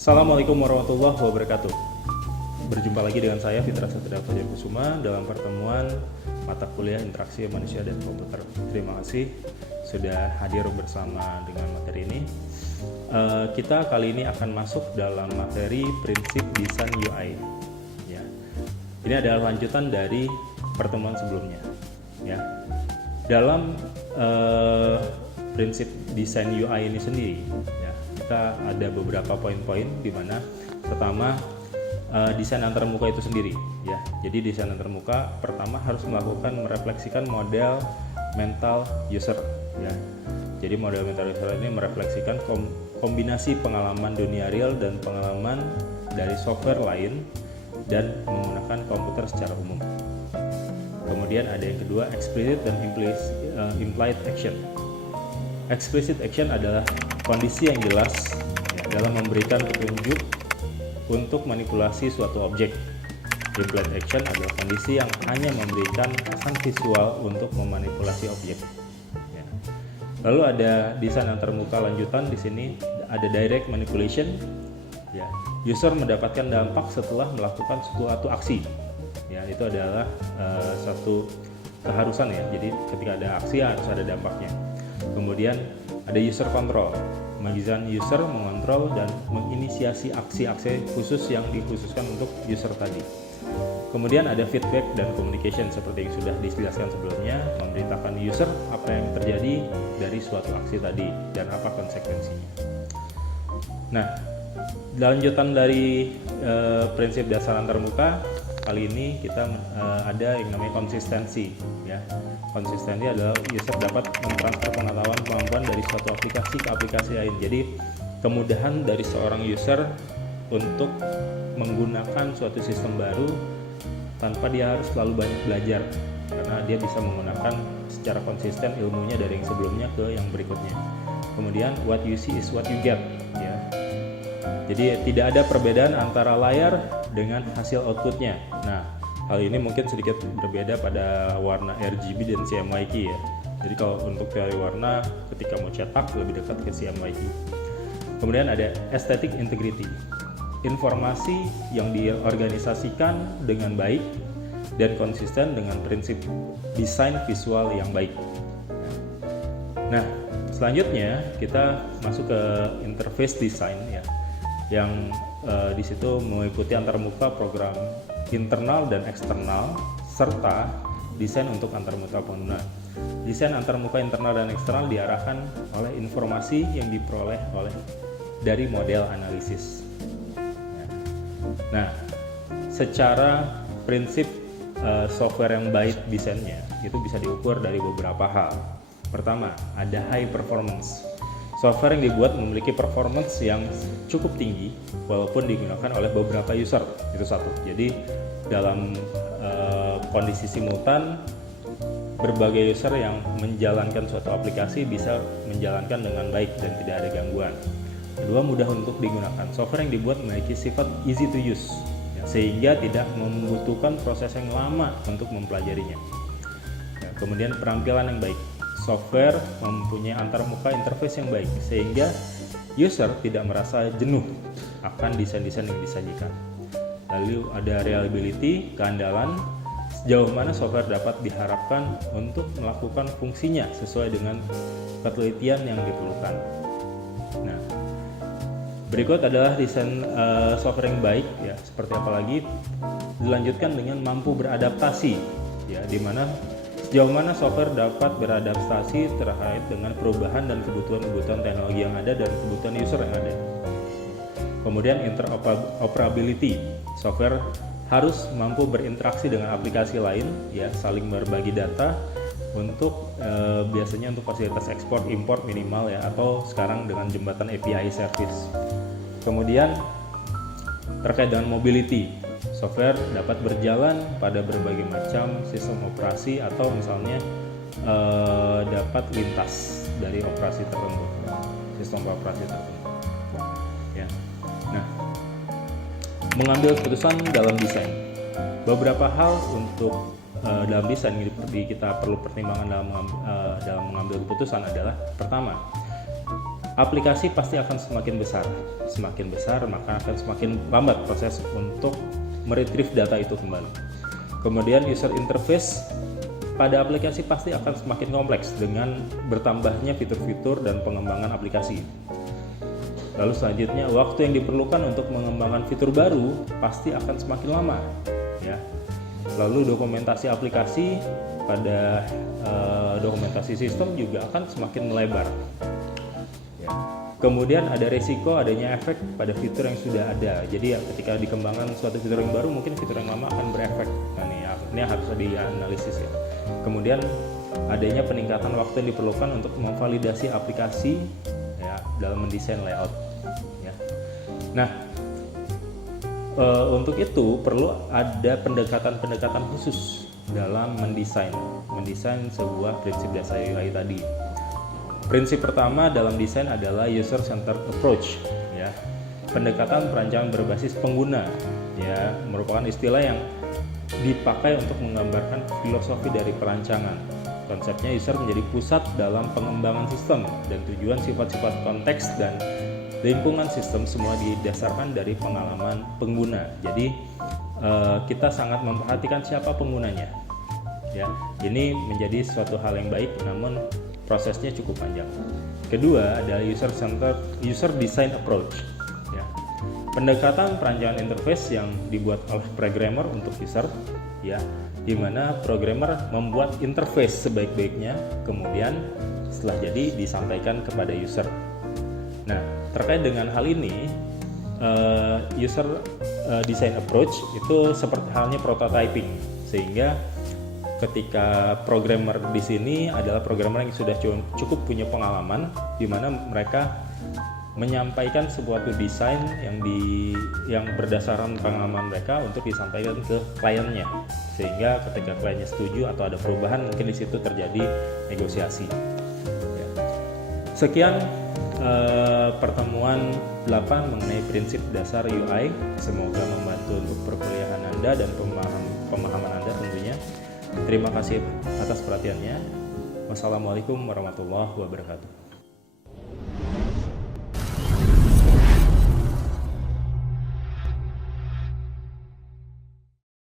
Assalamualaikum warahmatullahi wabarakatuh. Berjumpa lagi dengan saya Fitra Satria Fajarkusuma dalam pertemuan mata kuliah interaksi manusia dan komputer. Terima kasih sudah hadir bersama dengan materi ini. Kita kali ini akan masuk dalam materi prinsip desain UI. Ya. Ini adalah lanjutan dari pertemuan sebelumnya. Ya. Dalam prinsip desain UI ini sendiri, ya, kita ada beberapa poin-poin di mana pertama desain antarmuka itu sendiri, ya. Jadi desain antarmuka pertama harus merefleksikan model mental user, ya. Jadi model mental user ini merefleksikan kombinasi pengalaman dunia real dan pengalaman dari software lain dan menggunakan komputer secara umum. Kemudian ada yang kedua, explicit dan implied action. Explicit action adalah kondisi yang jelas, ya, dalam memberikan petunjuk untuk manipulasi suatu objek. Implied action adalah kondisi yang hanya memberikan kesan visual untuk memanipulasi objek. Ya. Lalu ada desain antarmuka lanjutan di sini, ada direct manipulation. Ya. User mendapatkan dampak setelah melakukan suatu aksi. Ya, itu adalah satu keharusan, ya. Jadi ketika ada aksi harus ada dampaknya. Kemudian ada user control, desain user mengontrol dan menginisiasi aksi-aksi khusus yang dikhususkan untuk user tadi. Kemudian ada feedback dan communication seperti yang sudah dijelaskan sebelumnya, memberitakan user apa yang terjadi dari suatu aksi tadi dan apa konsekuensinya. Nah, lanjutan dari prinsip dasar antarmuka, kali ini kita ada yang namanya konsistensi, ya. Konsistensi adalah user dapat mentransfer pengetahuan kemampuan dari suatu aplikasi ke aplikasi lain. Jadi kemudahan dari seorang user untuk menggunakan suatu sistem baru tanpa dia harus selalu banyak belajar, karena dia bisa menggunakan secara konsisten ilmunya dari yang sebelumnya ke yang berikutnya. Kemudian what you see is what you get, ya. Jadi tidak ada perbedaan antara layar dengan hasil outputnya. Nah, hal ini mungkin sedikit berbeda pada warna RGB dan CMYK, ya. Jadi kalau untuk teori warna ketika mau cetak lebih dekat ke CMYK. Kemudian ada aesthetic integrity. Informasi yang diorganisasikan dengan baik dan konsisten dengan prinsip desain visual yang baik. Nah, selanjutnya kita masuk ke interface design, ya. Yang di situ mengikuti antarmuka program internal dan eksternal serta desain untuk antarmuka pengguna. Desain antarmuka internal dan eksternal diarahkan oleh informasi yang diperoleh dari model analisis. Nah, secara prinsip software yang baik desainnya itu bisa diukur dari beberapa hal. Pertama, ada high performance. Software yang dibuat memiliki performance yang cukup tinggi walaupun digunakan oleh beberapa user, itu satu. Jadi dalam kondisi simultan, berbagai user yang menjalankan suatu aplikasi bisa menjalankan dengan baik dan tidak ada gangguan. Kedua, mudah untuk digunakan. Software yang dibuat memiliki sifat easy to use, ya, sehingga tidak membutuhkan proses yang lama untuk mempelajarinya. Ya, kemudian penampilan yang baik. Software mempunyai antarmuka interface yang baik sehingga user tidak merasa jenuh akan desain-desain yang disajikan. Lalu ada reliability, keandalan, sejauh mana software dapat diharapkan untuk melakukan fungsinya sesuai dengan ketelitian yang diperlukan. Nah, berikut adalah desain software yang baik, ya. Seperti apa lagi? Dilanjutkan dengan mampu beradaptasi, ya, di mana sejauh mana software dapat beradaptasi terkait dengan perubahan dan kebutuhan teknologi yang ada dan kebutuhan user yang ada. Kemudian interoperability, software harus mampu berinteraksi dengan aplikasi lain, ya, saling berbagi data untuk biasanya untuk fasilitas ekspor import minimal, ya, atau sekarang dengan jembatan API service. Kemudian terkait dengan mobility, software dapat berjalan pada berbagai macam sistem operasi atau misalnya dapat lintas dari operasi tertentu, sistem operasi tertentu. Ya. Nah, mengambil keputusan dalam desain. Beberapa hal untuk dalam desain kita perlu pertimbangan dalam mengambil keputusan adalah pertama, aplikasi pasti akan semakin besar. Semakin besar maka akan semakin lambat proses untuk meretrieve data itu kembali. Kemudian user interface pada aplikasi pasti akan semakin kompleks dengan bertambahnya fitur-fitur dan pengembangan aplikasi. Lalu selanjutnya, waktu yang diperlukan untuk mengembangkan fitur baru pasti akan semakin lama, ya. Lalu dokumentasi aplikasi pada dokumentasi sistem juga akan semakin melebar. Ya. Kemudian ada risiko adanya efek pada fitur yang sudah ada. Jadi ya, ketika dikembangkan suatu fitur yang baru, mungkin fitur yang lama akan berefek. Nah, ini harus dianalisis ya. Kemudian adanya peningkatan waktu yang diperlukan untuk memvalidasi aplikasi ya dalam mendesain layout. Ya. Nah, untuk itu perlu ada pendekatan-pendekatan khusus dalam mendesain sebuah prinsip dasar UI tadi. Prinsip pertama dalam desain adalah user-centered approach, ya. Pendekatan perancangan berbasis pengguna, ya, merupakan istilah yang dipakai untuk menggambarkan filosofi dari perancangan. Konsepnya user menjadi pusat dalam pengembangan sistem dan tujuan sifat-sifat konteks dan lingkungan sistem semua didasarkan dari pengalaman pengguna. Jadi kita sangat memperhatikan siapa penggunanya. Ya, ini menjadi suatu hal yang baik, namun prosesnya cukup panjang. Kedua adalah user design approach. Ya. Pendekatan perancangan interface yang dibuat oleh programmer untuk user, ya, di mana programmer membuat interface sebaik-baiknya, kemudian setelah jadi disampaikan kepada user. Nah, terkait dengan hal ini, user design approach itu seperti halnya prototyping, sehingga ketika programmer di sini adalah programmer yang sudah cukup punya pengalaman, di mana mereka menyampaikan sebuah desain yang berdasarkan pengalaman mereka untuk disampaikan ke kliennya, sehingga ketika kliennya setuju atau ada perubahan, mungkin di situ terjadi negosiasi. Ya. Sekian pertemuan 8 mengenai prinsip dasar UI. Semoga membantu untuk perkuliahan Anda dan pemahaman Anda tentunya. Terima kasih atas perhatiannya. Wassalamualaikum warahmatullahi wabarakatuh.